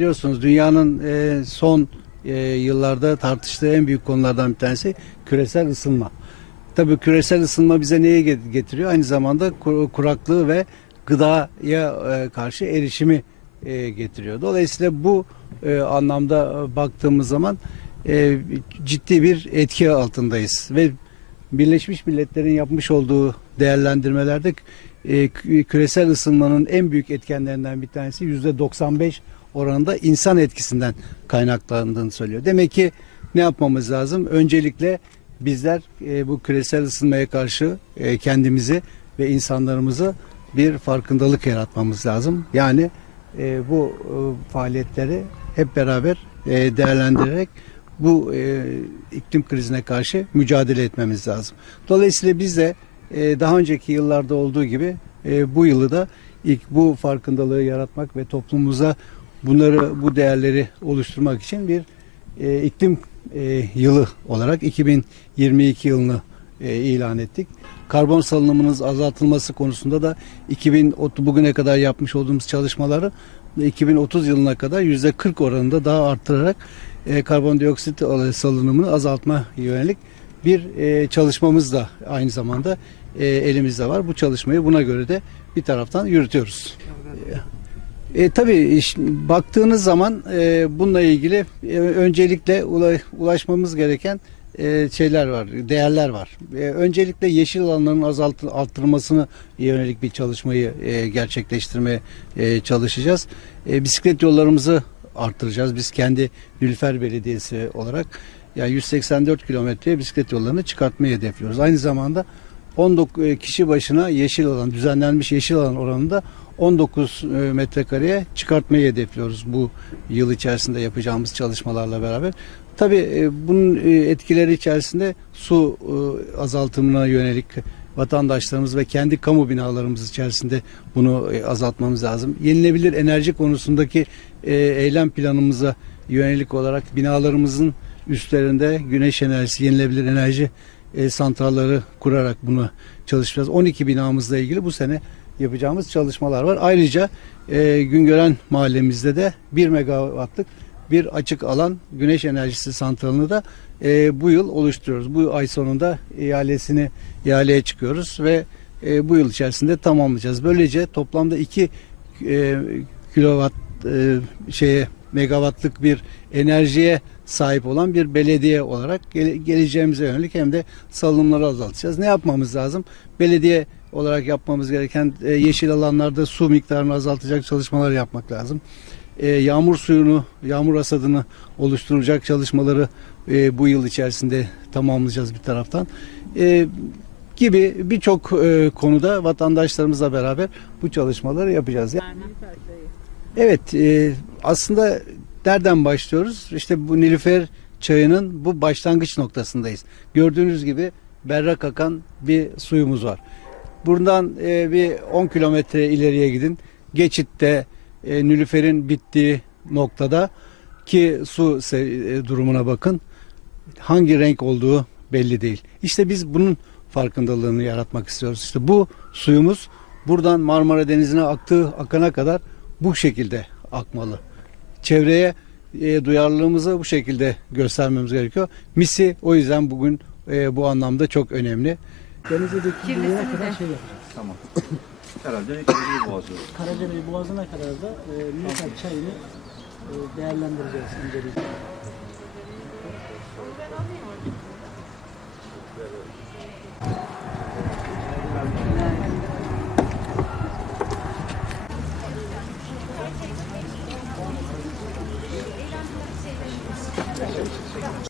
Biliyorsunuz dünyanın e, son e, yıllarda tartıştığı en büyük konulardan bir tanesi küresel ısınma. Tabii küresel ısınma bize neye get- getiriyor? Aynı zamanda kur- kuraklığı ve gıdaya e, karşı erişimi e, getiriyor. Dolayısıyla bu e, anlamda e, baktığımız zaman e, ciddi bir etki altındayız ve Birleşmiş Milletler'in yapmış olduğu değerlendirmelerde e, kü- küresel ısınmanın en büyük etkenlerinden bir tanesi yüzde 95 oranında insan etkisinden kaynaklandığını söylüyor. Demek ki ne yapmamız lazım? Öncelikle bizler e, bu küresel ısınmaya karşı e, kendimizi ve insanlarımızı bir farkındalık yaratmamız lazım. Yani e, bu e, faaliyetleri hep beraber e, değerlendirerek bu e, iklim krizine karşı mücadele etmemiz lazım. Dolayısıyla biz de e, daha önceki yıllarda olduğu gibi e, bu yılı da ilk bu farkındalığı yaratmak ve toplumumuza bunları bu değerleri oluşturmak için bir e, iklim e, yılı olarak 2022 yılını e, ilan ettik. Karbon salınımının azaltılması konusunda da 2030 bugüne kadar yapmış olduğumuz çalışmaları 2030 yılına kadar yüzde 40 oranında daha arttırarak e, karbondioksit salınımını azaltma yönelik bir e, çalışmamız da aynı zamanda e, elimizde var. Bu çalışmayı buna göre de bir taraftan yürütüyoruz. E, tabii baktığınız zaman e, bununla ilgili e, öncelikle ula- ulaşmamız gereken e, şeyler var, değerler var. E, öncelikle yeşil alanların azaltı, arttırılmasını yönelik bir çalışmayı e, gerçekleştirmeye e, çalışacağız. E, bisiklet yollarımızı arttıracağız. Biz kendi Nülfer Belediyesi olarak yani 184 kilometreye bisiklet yollarını çıkartmayı hedefliyoruz. Aynı zamanda 19 e, kişi başına yeşil alan, düzenlenmiş yeşil alan oranında 19 e, metrekareye çıkartmayı hedefliyoruz bu yıl içerisinde yapacağımız çalışmalarla beraber. Tabii e, bunun e, etkileri içerisinde su azaltımına yönelik vatandaşlarımız ve kendi kamu binalarımız içerisinde bunu azaltmamız lazım. Yenilebilir enerji konusundaki eylem planımıza yönelik olarak binalarımızın üstlerinde güneş enerjisi, yenilebilir enerji santralları kurarak bunu çalışacağız. 12 binamızla ilgili bu sene yapacağımız çalışmalar var. Ayrıca e, Güngören mahallemizde de 1 megawattlık bir açık alan güneş enerjisi santralını da e, bu yıl oluşturuyoruz. Bu ay sonunda ihalesini ihaleye çıkıyoruz ve e, bu yıl içerisinde tamamlayacağız. Böylece toplamda 2 e, kilowatt e, şeye megawattlık bir enerjiye sahip olan bir belediye olarak gele- geleceğimize yönelik hem de salınımları azaltacağız. Ne yapmamız lazım? Belediye olarak yapmamız gereken e, yeşil alanlarda su miktarını azaltacak çalışmalar yapmak lazım. E, yağmur suyunu, yağmur hasadını oluşturacak çalışmaları e, bu yıl içerisinde tamamlayacağız bir taraftan. E, gibi birçok e, konuda vatandaşlarımızla beraber bu çalışmaları yapacağız. Evet, e, aslında nereden başlıyoruz? İşte bu Nilüfer çayının bu başlangıç noktasındayız. Gördüğünüz gibi berrak akan bir suyumuz var. Buradan e, bir 10 kilometre ileriye gidin. Geçitte e, Nilüfer'in bittiği noktada ki su e, durumuna bakın. Hangi renk olduğu belli değil. İşte biz bunun farkındalığını yaratmak istiyoruz. İşte bu suyumuz buradan Marmara Denizi'ne aktığı akana kadar bu şekilde akmalı. Çevreye e, duyarlılığımızı bu şekilde göstermemiz gerekiyor. Misi o yüzden bugün e, bu anlamda çok önemli. Denizdeki dünya kadar şey yapacağız. Tamam. Herhalde Karadere'yi boğazı. Karadere'yi boğazına kadar da e, Nisan çayını e, değerlendireceğiz. İnceleyeceğiz.